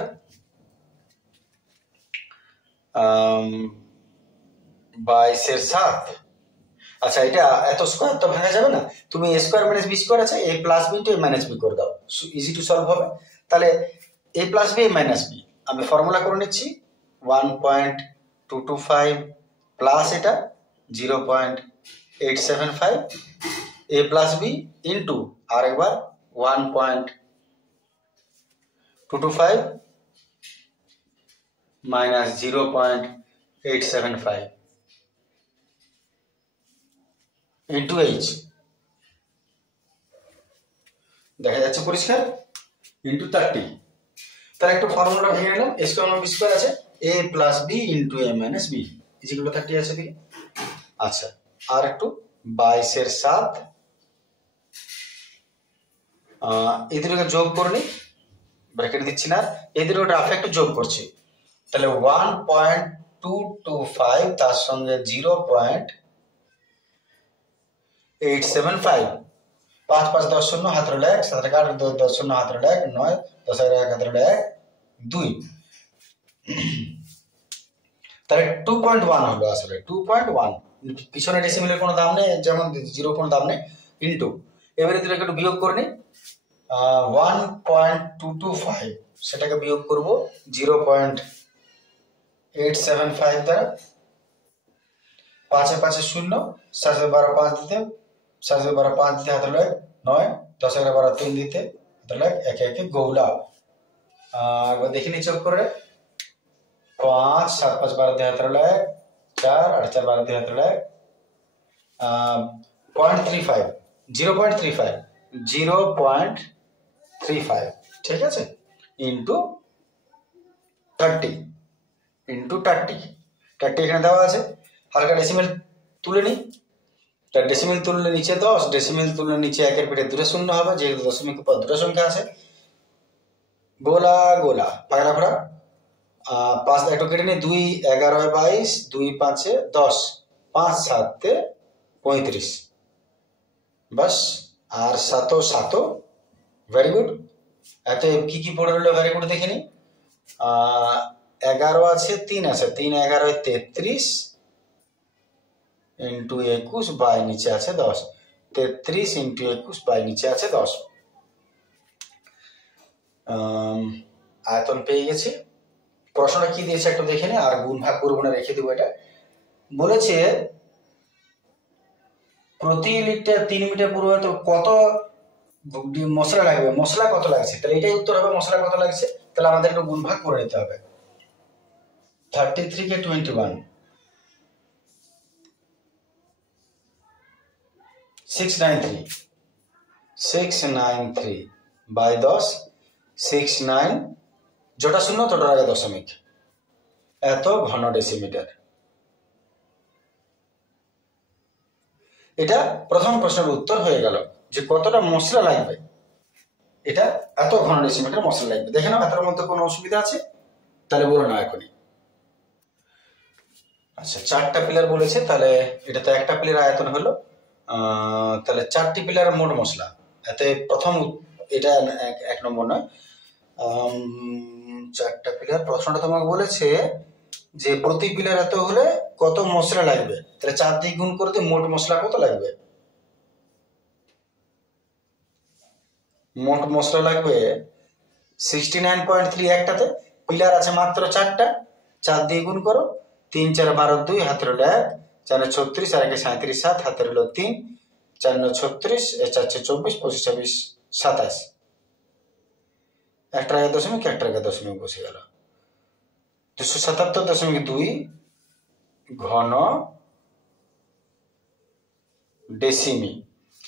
22/7। আচ্ছা, এটা এত স্কোয়ার তো ভাঙা যাবে না, তুমি এ স্কোয়ার মাইনাস বি স্কোয়ার আছে, এ প্লাস বি ইন্টু এ মাইনাস বি করে দাও, ইজি টু সলভ হবে। তাহলে এ plus B A minus B আমি ফর্মুলা করে নিচ্ছি, 1.225 প্লাস এটা 0.875 এ প্লাস বি ইন্টু আর একবার 1.225 মাইনাস 0.875 ইন্টু এইচ, দেখা যাচ্ছে পরিষ্কার, ইন্টু 30। তাহলে একটু ফর্মুলা ভেঙে নিলাম, এ স্কোয়ার বি স্কোয়ার আছে, এ প্লাস বি ইন্টু এ মাইনাস বি ইজিগুলো 30 আছে দিকে। আচ্ছা, আর একটু 22/7 এদের যোগ করে নি, ব্র্যাকেট দিচ্ছি না, এদের রাফে একটু যোগ করছি, তাহলে 1.225 তার সঙ্গে 0.875, 5 5 10 0 হাত রইল 1, 7 8 2 10 0 হাত রইল 1, 9 10 1 হাত রইল 1 2, তাহলে 2.1 হলো, আসলে 2.1, পিছনে ডেসিমেলের কোনো দাম নেই, যেমন 0 কোনো দাম নেই, ইন্টু এবারে দুটো একটু বিয়োগ করে নি, 1.225 সেটাকে বিয়োগ করব 0.875 দ্বারা, 5 5 0, 7 12 5 দিতে, 7 12 5 দিতে হাত রইল 9, 10 11 12 3 দিতে হাত রইল 1 1 গৌলা। একবার দেখে নি চোখ করে, 5 7 5 12 দিয়ে হাত রইল 4, 8 4 12 দিয়ে হাত রইল 0.35 0.35, ঠিক আছে, ইন্টু 30 এখানে দেওয়া আছে, হালকা ডেসিমেল তুলে নিই, তার ডেসিমেল তুললে নিচে 10, ডেসিমেল তুললে নিচে 1 এর পিঠে 2 শূন্য হবে, যেহেতু দশমিকের পর 2 সংখ্যা আছে, গোলা গোলা পাগলা ঘোড়া। 5 একটু কেটে নিই, 2 11 22, 2 5 10, 5 7 35, বাস, আর 7 7, ভেরি গুড। এত কি কি পড়ে রইলো ভেরি গুড দেখে নি, 11 আছে, 3 আছে, 3 11 33 ইন্টু 21 বাই নিচে আছে 10, 33 ইন্টু 21 বাই নিচে আছে 10, আয়তন পেয়ে গেছি। প্রশ্নটা কি দিয়েছে একটু দেখে নি, আর গুণ ভাগ করবো না, রেখে দেবো। এটা বলেছে প্রতি লিটার 3 মিটার পরিবাহিত কত মশলা লাগবে, মশলা কত লাগছে, তাহলে এটাই উত্তর হবে, মশলা কত লাগছে। তাহলে আমাদের একটু গুণ ভাগ করে নিতে হবে, 33 কে 21, 693 বাই 10, 69 যেটা শূন্য তোটার আগে দশমিক, এত ঘন ডেসিমিটার। এটা প্রথম প্রশ্নের উত্তর হয়ে গেল, যে কতটা মশলা লাগবে, এটা এত ঘন ডেসিমিটার মশলা লাগবে। দেখে নাও এটার মধ্যে কোনো অসুবিধা আছে, তাহলে বলো না এখনই। আচ্ছা, 4টা পিলার বলেছে, তাহলে এটা তো একটা পিলার আয়তন হলো, তাহলে 4টি পিলার মোট মশলা, এতে প্রথম এটা 1 নম্বর নয়, 4টা পিলার। প্রশ্নটা তোমাকে বলেছে যে প্রতি পিলার এত হলে কত মশলা লাগবে, তাহলে 4 দিয়ে গুণ করতে মোট মশলা কত লাগবে, মোট মশলা লাগবে 69.3। একটাতে পিলার আছে মাত্র 4টা, 4 দিয়ে গুণ করো, 3 4 12 2 হাতে রইল 1, 4 36 আর 1 37 7 হাতে রইল 3, 4 36 4 24 25 26 27, 1 টাকা দশমিক 1 টাকা দশমিক বসে গেল, 277.2 ঘন ডেসিমি।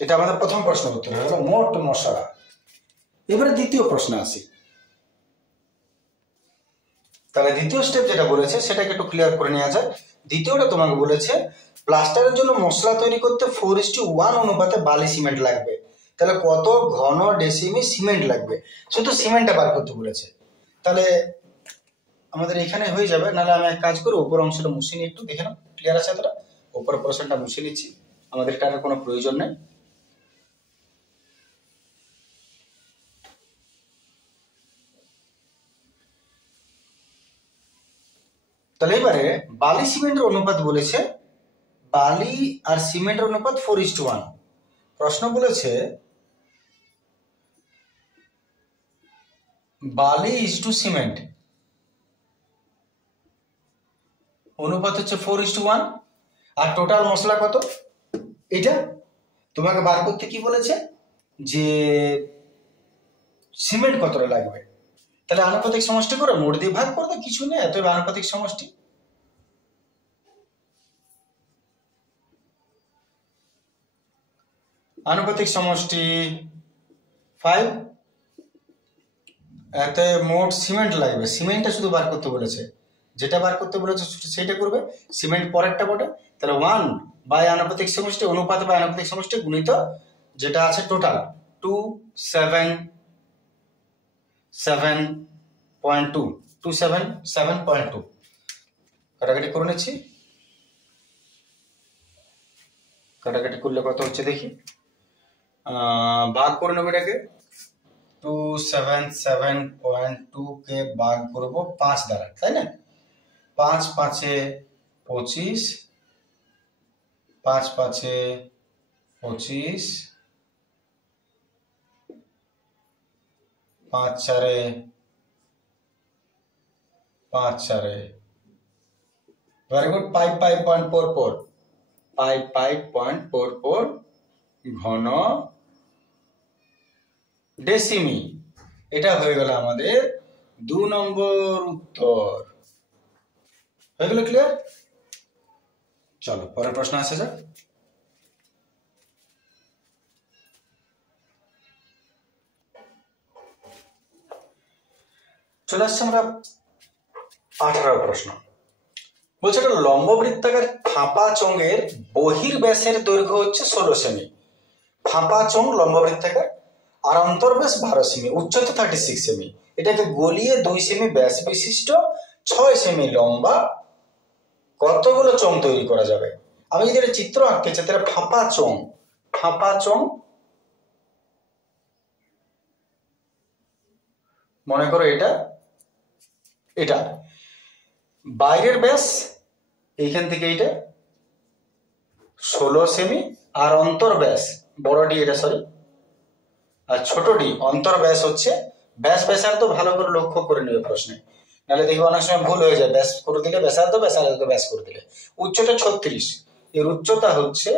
এটা আমাদের প্রথম প্রশ্নের উত্তর হলো মোট মশলা। এবারে দ্বিতীয় প্রশ্ন আসি, তাহলে দ্বিতীয় স্টেপ যেটা বলেছে সেটাকে একটু ক্লিয়ার করে নেওয়া যায়। দ্বিতীয়টা তোমাকে বলেছে প্লাস্টারের জন্য মশলা তৈরি করতে 4:1 অনুপাতে বালি সিমেন্ট লাগবে। তাহলে কত ঘন ডেসিমি সিমেন্ট লাগবে, শুধু সিমেন্টটা বার করতে বলেছে। তাহলে আমাদের এখানে হয়ে যাবে। নাহলে আমি এক কাজ করি, উপর অংশটা মুছে নিই, একটু দেখে নাও ক্লিয়ার আছে এতটা। উপর পোর্শনটা মুছে নিচ্ছি, আমাদের এটার কোনো প্রয়োজন নেই। তাহলে এবারে বালি সিমেন্টের অনুপাত বলেছে, বালি আর সিমেন্টের অনুপাত 4:1। প্রশ্ন বলেছে বালি ইজটু সিমেন্ট অনুপাত হচ্ছে 4:1, আর টোটাল মশলা কত, এটা তোমাকে বার করতে কি বলেছে, যে সিমেন্ট কতটা লাগবে। তাহলে আনুপাতিক সমষ্টি করে মোট দিয়ে ভাগ করবে, কিছু নেই, এত আনুপাতিক সমষ্টি। আনুপাতিক সমষ্টি 5, এতে মোট সিমেন্ট লাগবে, সিমেন্টটা শুধু বার করতে বলেছে, যেটা বার করতে বলেছে সেইটা করবে, সিমেন্ট পরেরটা বটে। তাহলে 1 বাই আনুপাতিক সমষ্টি, অনুপাত বাই আনুপাতিক সমষ্টি গুণিত যেটা আছে টোটাল 277.2 কাটাকাটি করে নিচ্ছি। কাটাকাটি করলে কত হচ্ছে দেখি, ভাগ করে নেবো এটাকে। 277.2 কে ভাগ করব 5 দ্বারা, তাই না? 5 5 25, 5 5 25, 5 4 5 4, ভেরি গুড, 5.44, 5.44 ঘন ডেসিমি। এটা হয়ে গেল আমাদের 2 নম্বর উত্তর। হয়ে গেল ক্লিয়ার? চলো পরের প্রশ্ন আসা যাক। চলে আসছে আমরা 18 প্রশ্ন। বলছে একটা লম্ব বৃত্তাকার ফাঁপা চোঙের বহির্ব্যাসের দৈর্ঘ্য হচ্ছে 16 সেমি। ফাঁপা চোঙ লম্ব বৃত্তাকার, আর অন্তর্ব্যাস 12 সেমি, উচ্চতা 36 সেমি। এটাকে গলিয়ে 2 সেমি ব্যাস বিশিষ্ট 6 সেমি লম্বা কতগুলো চোঙ তৈরি করা যাবে? আমি যদি একটা চিত্র আঁকতে চাই, তাহলে ফাঁপা চোঙ মনে করো এটা বাইরের ব্যাস এইখান থেকে এইটা 16 সেমি, আর অন্তর্ব্যাস বড়ডি এটা আর ছোটডি অন্তর্ব্যাস হচ্ছে ব্যাসার্ধ। ভালো করে লক্ষ্য করে নেবে প্রশ্নে, নাহলে দেখবে অনেক সময় ভুল হয়ে যায়, ব্যাস করে দিলে ব্যাসার্ধ ব্যাস করে দিলে। উচ্চতা 36, এর উচ্চতা হচ্ছে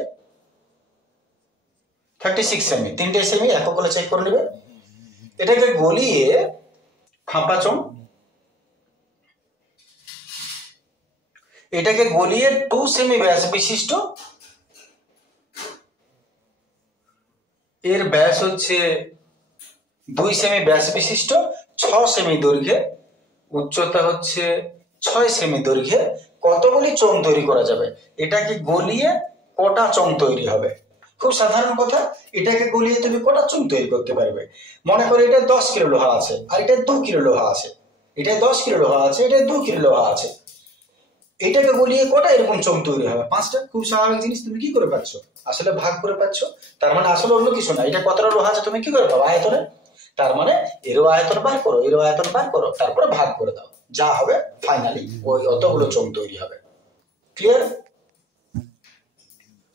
36 সেমি, 3টে সেমি একক করে চেক করে নেবে। এটাকে গলিয়ে ফাঁপা চোঙ, এটাকে গলিয়ে 2 সেমি ব্যাস বিশিষ্ট, এর ব্যাস হচ্ছে 2 সেমি ব্যাস বিশিষ্ট, 6 সেমি দৈর্ঘ্যে, উচ্চতা হচ্ছে 6 সেমি দৈর্ঘ্যে কতগুলি চোঙ তৈরি করা যাবে? এটাকে গলিয়ে কটা চোঙ তৈরি হবে? খুব সাধারণ কথা, এটাকে গলিয়ে তুমি কটা চোঙ তৈরি করতে পারবে? মনে করো এটা 10 কিলো লোহা আছে, আর এটা 2 কিলো লোহা আছে, এটা 10 কিলো লোহা আছে, এটা 2 কিলো লোহা আছে, এটাকে গলিয়ে কটা এরকম চোঙ তৈরি হবে? 5টা। খুব স্বাভাবিক জিনিস, তুমি কি করে পাচ্ছ? আসলে ভাগ করে পাচ্ছ। তার মানে আসলে অন্য কিছু না, এটা কতটা লোহা আছে তুমি কি করে পাবো? আয়তনে। তার মানে এরও আয়তন বার করো, এরও আয়তন বার করো, তারপরে ভাগ করে দাও, যা হবে ফাইনালি ওই অতগুলো চোঙ তৈরি হবে। ক্লিয়ার?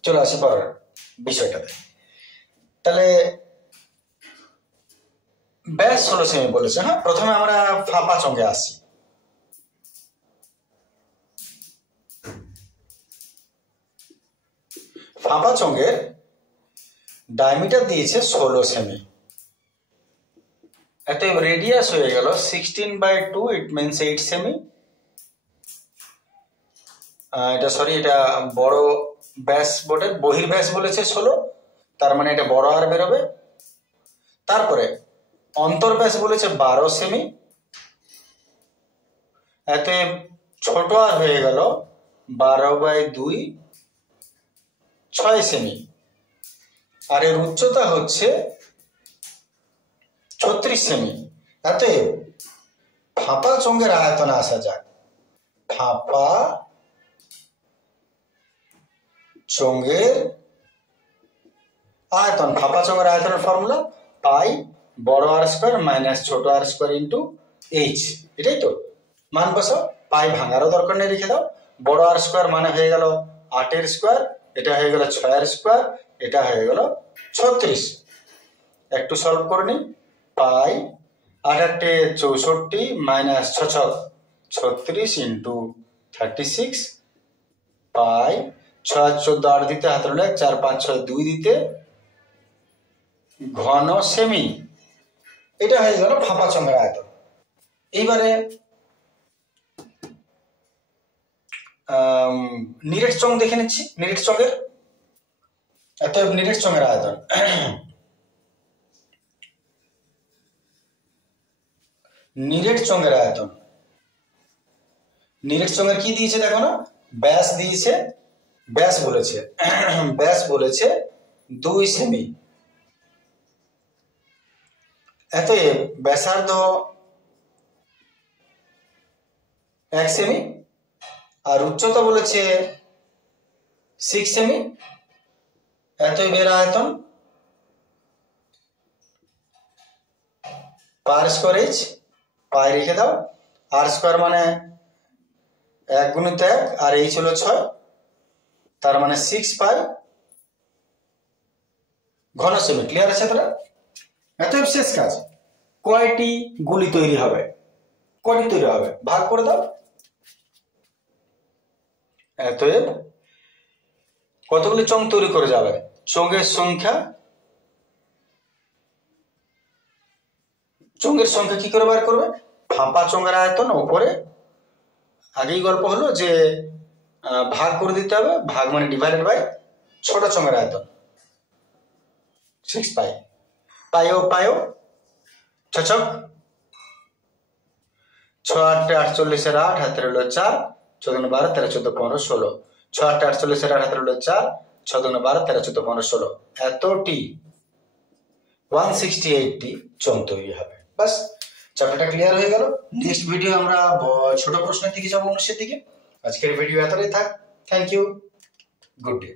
চলে আসি পরের বিষয়টাতে। তাহলে ব্যাস 16 সেমি বলেছে। হ্যাঁ, প্রথমে আমরা ফাঁপা চোঙে আসি। ফাঁপা চোঙের ডায়ামিটার দিয়েছে 16 সেমি, এত রেডিয়াস হয়ে গেল 16/2, ইট মিনস 8 সেমি। এটা বড় ব্যাস বটে, বহির্ব্যাস বলেছে 16, তার মানে এটা বড় আর বেরোবে। তারপরে অন্তর্ব্যাস বলেছে 12 সেমি, এতে ছোট আর হয়ে গেল 12/2, 6 সেমি, আর এর উচ্চতা হচ্ছে 36 সেমি। অতএব ফাঁপা চোঙের আয়তনে আসা যাক। ফাঁপা চোঙের আয়তন, ফাঁপা চোঙের আয়তনের ফর্মুলা পাই বড় আর স্কোয়ার মাইনাস ছোট আর স্কোয়ার ইন্টু এইচ। এটাই তো মান বসাও, পাই ভাঙারও দরকার নেই, রেখে দাও। বড় আর স্কোয়ার মানে হয়ে গেল 8 স্কোয়ার, এটা হয়ে গেল 6 স্কোয়ার, এটা হয়ে গেল 36। একটু সলভ করে নি। পাই 8 64 মাইনাস 6 36 ইন্টু 36, পাই 6 14 8 দিতে হাতের 1 4 5 6 2 দিতে ঘন সেমি। এটা হয়ে গেল ফাঁপা চোঙের আয়তন। এইবারে নিরেট চোঙ দেখে নিচ্ছি। নিরেট চোঙের অতএব নিরেট চোঙের আয়তন, নিরেট চোঙের আয়তন, নিরেট চোঙের কি দিয়েছে দেখো না, ব্যাস দিয়েছে, ব্যাস বলেছে, ব্যাস বলেছে 2 সেমি। অতএব ব্যাসার্ধ 1 সেমি আর উচ্চতা বলেছে 6 সেমি। অতএব এর আয়তন পার স্কোয়ার এইচ, পাই রেখে দাও। আর স্কোয়ার মানে 1 গুণিত 1 আর এইচ হলো 6, তার মানে 6 পাই ঘন সেমি। ক্লিয়ার আছে তোরা? অতএব শেষ কাজ, কয়টি গুলি তৈরি হবে, কয়টি তৈরি হবে ভাগ করে দাও। অতএব কতগুলি চোঙ তৈরি করে যাবে, চোঙের সংখ্যা, চোঙের সংখ্যা কি করে বার করবে, ফাঁপা চোঙের আয়তন উপরে, আগেই গল্প হলো যে ভাগ করে দিতে হবে, ভাগ মানে ডিভাইডেড বাই ছোট চোঙের আয়তন 6 পাই। পাইও পাইও 6 6 8 48 8 হাতের হলো 4 14 12 13 14 15 16, 6 8 48 8 হাতের হলো 4 14 12 13 14 15 16, এতটি 168টি চোঙ তৈরি হবে। বাস, চ্যাপ্টারটা ক্লিয়ার হয়ে গেল। নেক্সট ভিডিও আমরা ছোট প্রশ্নের দিকে যাবো, 19 দিকে। আজকের ভিডিও এতটাই থাক। Thank you, good day.